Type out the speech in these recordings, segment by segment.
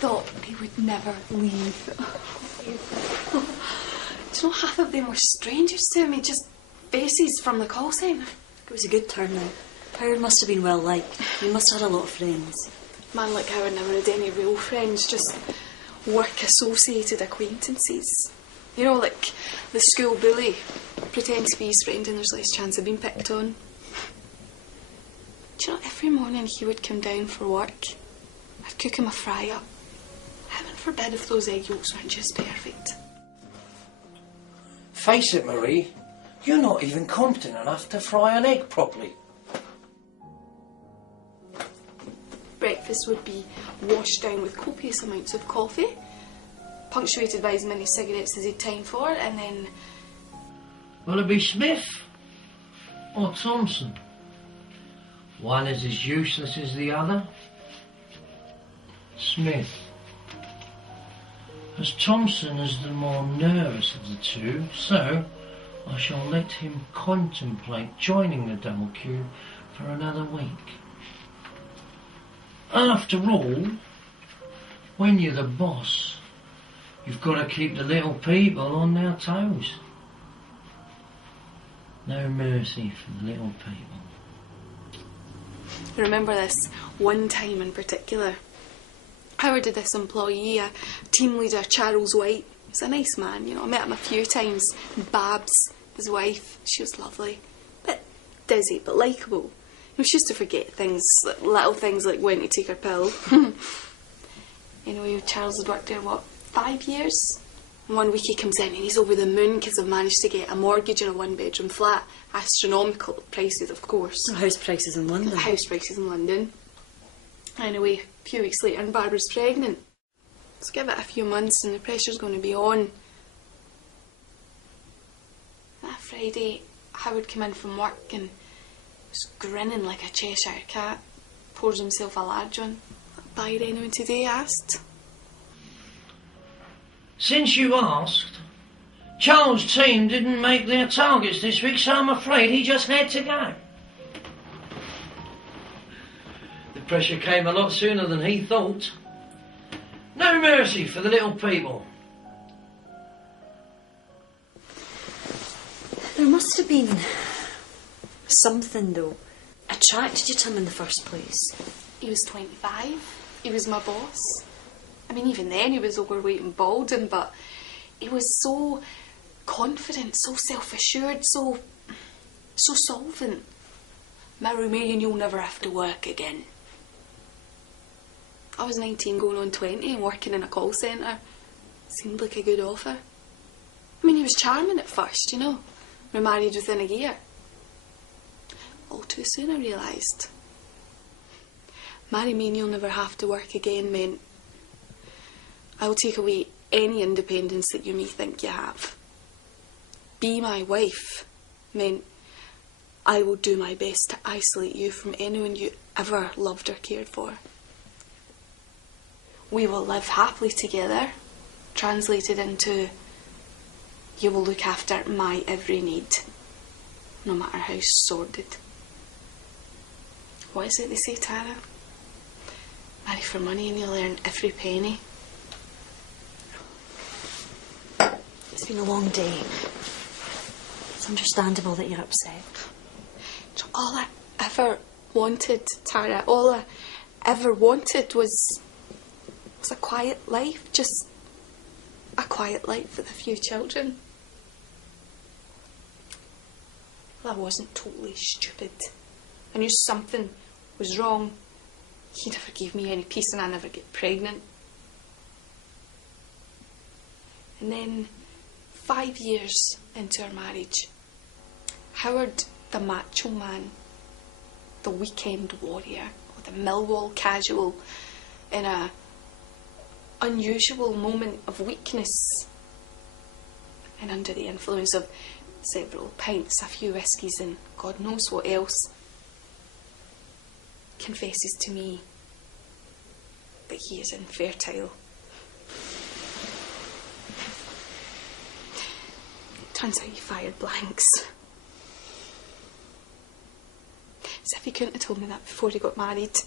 thought they would never leave. Do you know, half of them were strangers to me, just faces from the call centre. It was a good turnout. Howard must have been well liked. He must have had a lot of friends. Man like Howard never had any real friends, just work-associated acquaintances. You know, like the school bully. Pretend to be his friend and there's less chance of being picked on. Do you know, every morning he would come down for work. I'd cook him a fry-up. Heaven forbid if those egg yolks weren't just perfect. Face it, Marie. You're not even competent enough to fry an egg properly. Breakfast would be washed down with copious amounts of coffee, punctuated by as many cigarettes as he'd time for, and then... Will it be Smith or Thompson? One is as useless as the other. Smith. As Thompson is the more nervous of the two, so I shall let him contemplate joining the double queue for another week. After all, when you're the boss, you've got to keep the little people on their toes. No mercy for the little people. I remember this one time in particular. Howard had this employee, a team leader, Charles White. He's a nice man, you know. I met him a few times. Babs, his wife, she was lovely. Bit dizzy, but likeable. She used to forget things, little things like when to take her pill. Anyway, Charles had worked there, what, 5 years? And one week he comes in and he's over the moon because they've managed to get a mortgage in a one-bedroom flat. Astronomical prices, of course. House prices in London. House prices in London. Anyway, a few weeks later and Barbara's pregnant. Let's give it a few months and the pressure's going to be on. That Friday, Howard came in from work and was grinning like a Cheshire cat. Pours himself a large one. Buy anyone today, asked. Since you asked, Charles' team didn't make their targets this week, so I'm afraid he just had to go. The pressure came a lot sooner than he thought. No mercy for the little people. There must have been something, though, attracted you to him in the first place. He was 25. He was my boss. I mean, even then he was overweight and balding, but he was so confident, so self-assured, so solvent. Marry me and you'll never have to work again. I was 19 going on 20 and working in a call centre. Seemed like a good offer. I mean, he was charming at first, you know. We were married within a year. All too soon I realised. Marry me and you'll never have to work again meant I'll take away any independence that you may think you have. Be my wife meant I will do my best to isolate you from anyone you ever loved or cared for. We will live happily together, translated into you will look after my every need, no matter how sordid. What is it they say, Tara? Marry for money and you'll earn every penny. It's been a long day. It's understandable that you're upset. All I ever wanted, Tara, all I ever wanted was a quiet life, just a quiet life with a few children. Well, I wasn't totally stupid. I knew something was wrong. He never gave me any peace and I never get pregnant. And then 5 years into our marriage, Howard, the macho man, the weekend warrior, or the Millwall casual, in a unusual moment of weakness and under the influence of several pints, a few whiskies and God knows what else, confesses to me that he is infertile. Turns out he fired blanks. As if he couldn't have told me that before he got married.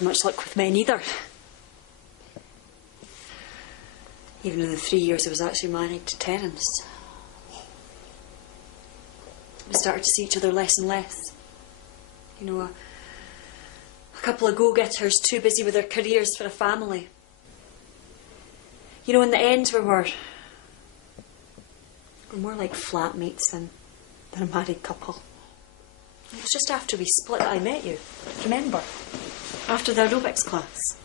had much luck with men either. Even in the 3 years I was actually married to Terence. We started to see each other less and less. You know, a couple of go-getters too busy with their careers for a family. You know, in the end we're more like flatmates than a married couple. It was just after we split that I met you. Remember? After the aerobics class.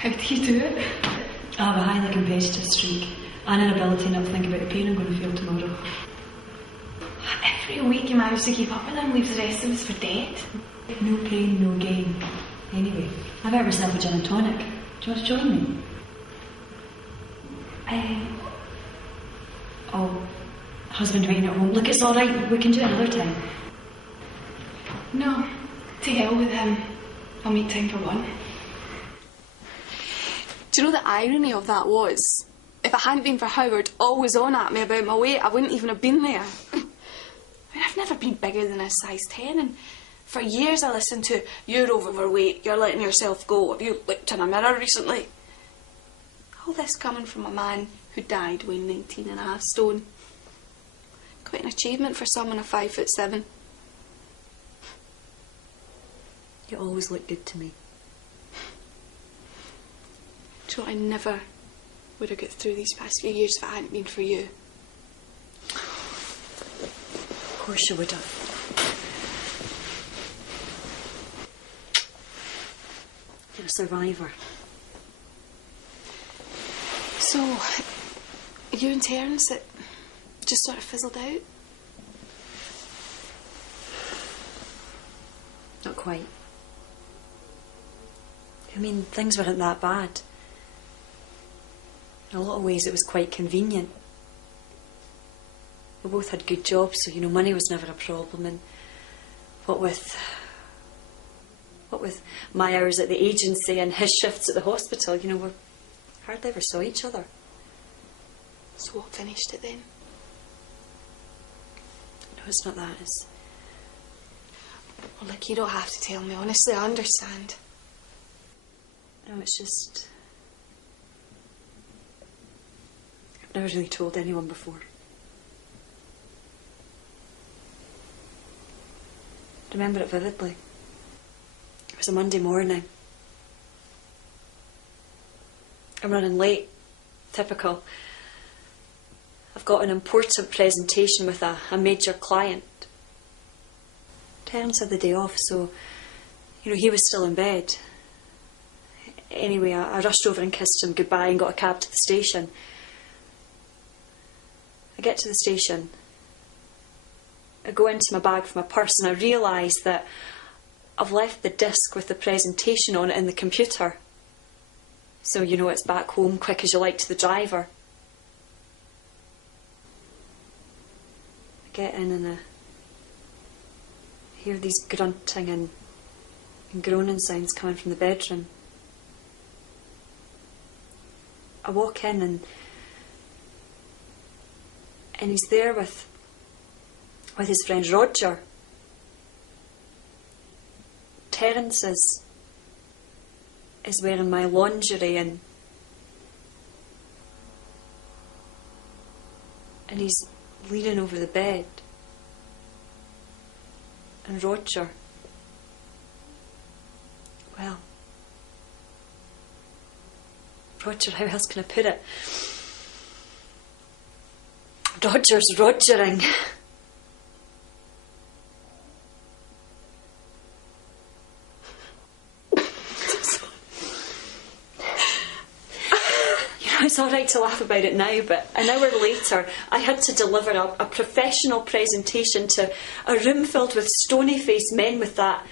How do you do it? I have a highly competitive streak and an ability not to think about the pain I'm going to feel tomorrow. Every week you manage to keep up with him, leaves the rest of us for dead. No pain, no gain. Anyway, I've had myself a gin and tonic. Do you want to join me? Oh, husband waiting at home. Look, it's all right. We can do it another time. No, to hell with him. I'll make time for one. Do you know the irony of that was? If it hadn't been for Howard always on at me about my weight, I wouldn't even have been there. I mean, I've never been bigger than a size 10, and for years I listened to, "You're overweight, you're letting yourself go, have you looked in a mirror recently?" All this coming from a man who died weighing 19.5 stone. Quite an achievement for someone of 5'7". You always look good to me. Do you know, I never would have got through these past few years if it hadn't been for you. Of course you would have. You're a survivor. So, you and Terence, it just sort of fizzled out? Not quite. I mean, things weren't that bad. In a lot of ways it was quite convenient. We both had good jobs, so, you know, money was never a problem. And what with my hours at the agency and his shifts at the hospital, you know, we hardly ever saw each other. So what finished it then? No, it's not that. It's... Well, look, you don't have to tell me. Honestly, I understand. No, it's just... I've never really told anyone before. I remember it vividly. It was a Monday morning. I'm running late. Typical. I've got an important presentation with a major client. Terence had the day off, so, you know, he was still in bed. Anyway, I rushed over and kissed him goodbye and got a cab to the station. I get to the station. I go into my bag for my purse and I realise that I've left the disc with the presentation on it in the computer. So, you know, it's back home quick as you like to the driver. I get in and I hear these grunting and groaning sounds coming from the bedroom. I walk in and he's there with his friend Roger. Terence is wearing my lingerie and he's leaning over the bed. And Roger, well, Roger, how else can I put it? Roger's Rogering. It's all right to laugh about it now, but an hour later I had to deliver a professional presentation to a room filled with stony-faced men with that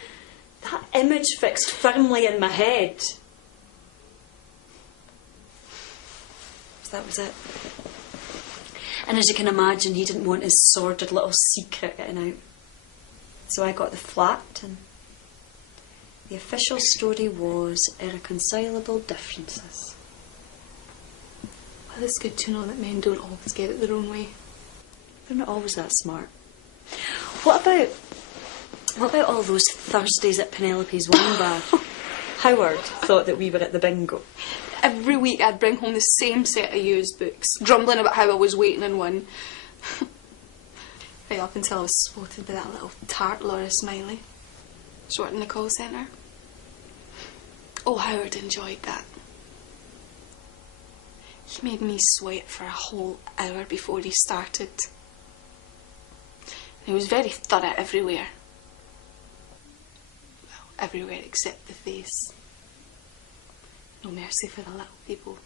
image fixed firmly in my head. So that was it. And as you can imagine, he didn't want his sordid little secret getting out. So I got the flat, and the official story was irreconcilable differences. Well, it's good to know that men don't always get it their own way. They're not always that smart. What about all those Thursdays at Penelope's wine bar? Howard thought that we were at the bingo. Every week I'd bring home the same set of used books, grumbling about how I was waiting on one. Right up until I was spotted by that little tart Laura Smiley. She worked in the call centre. Oh, Howard enjoyed that. He made me sweat for a whole hour before he started. He was very thorough everywhere. Well, everywhere except the face. No mercy for the little people.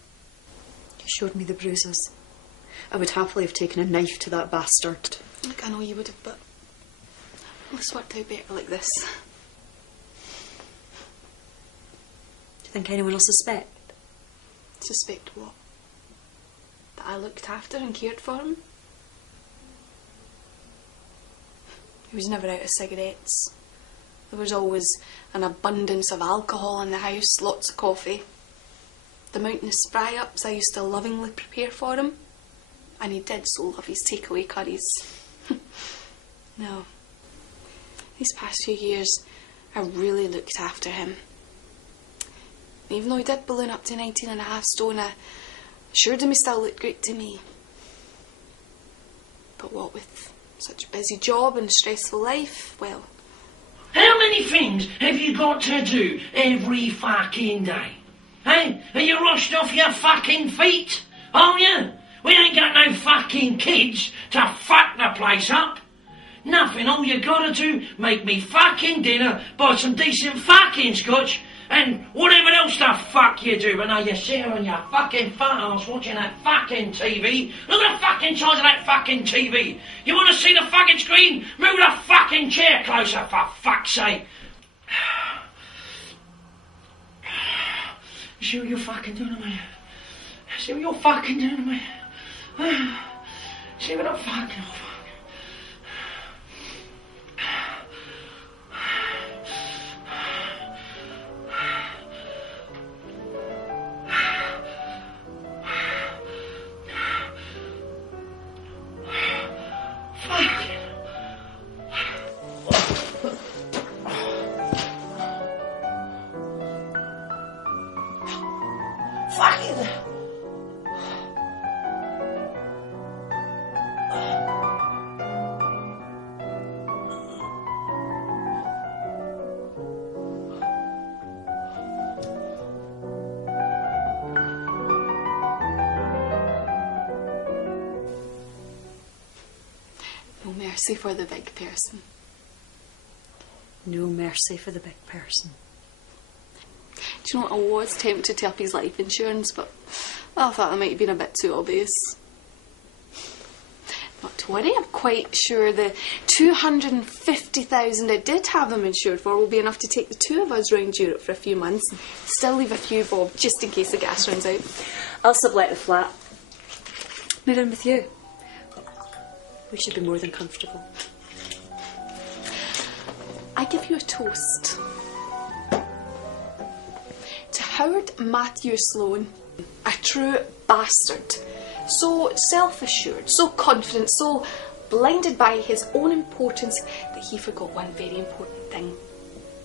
You showed me the bruises. I would happily have taken a knife to that bastard. Look, I know you would have, but this worked out better like this. Do you think anyone will suspect? Suspect what? That I looked after and cared for him? He was never out of cigarettes. There was always an abundance of alcohol in the house, lots of coffee. The mountain of spry-ups I used to lovingly prepare for him. And he did so love his takeaway curries. No. These past few years, I really looked after him. And even though he did balloon up to 19.5 stone, I assured him he still looked great to me. But what with such a busy job and stressful life, well... How many things have you got to do every fucking day? Hey, are you rushed off your fucking feet? Are you? We ain't got no fucking kids to fuck the place up. Nothing, all you gotta do, make me fucking dinner, buy some decent fucking scotch, and whatever else the fuck you do. But now you sit on your fucking fat ass watching that fucking TV. Look at the fucking size of that fucking TV. You wanna see the fucking screen? Move the fucking chair closer, for fuck's sake. See what you're fucking doing to me? See what you're fucking doing to me? See what I'm fucking... No mercy for the big person. No mercy for the big person. Do you know what, I was tempted to up his life insurance, but I thought that might have been a bit too obvious. Not to worry, I'm quite sure the 250,000 I did have them insured for will be enough to take the two of us round Europe for a few months and still leave a few bob just in case the gas runs out. I'll sublet the flat. Move in with you. We should be more than comfortable. I give you a toast. To Howard Matthew Sloane, a true bastard. So self-assured, so confident, so blinded by his own importance that he forgot one very important thing.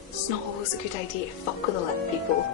It's not always a good idea to fuck with the little people.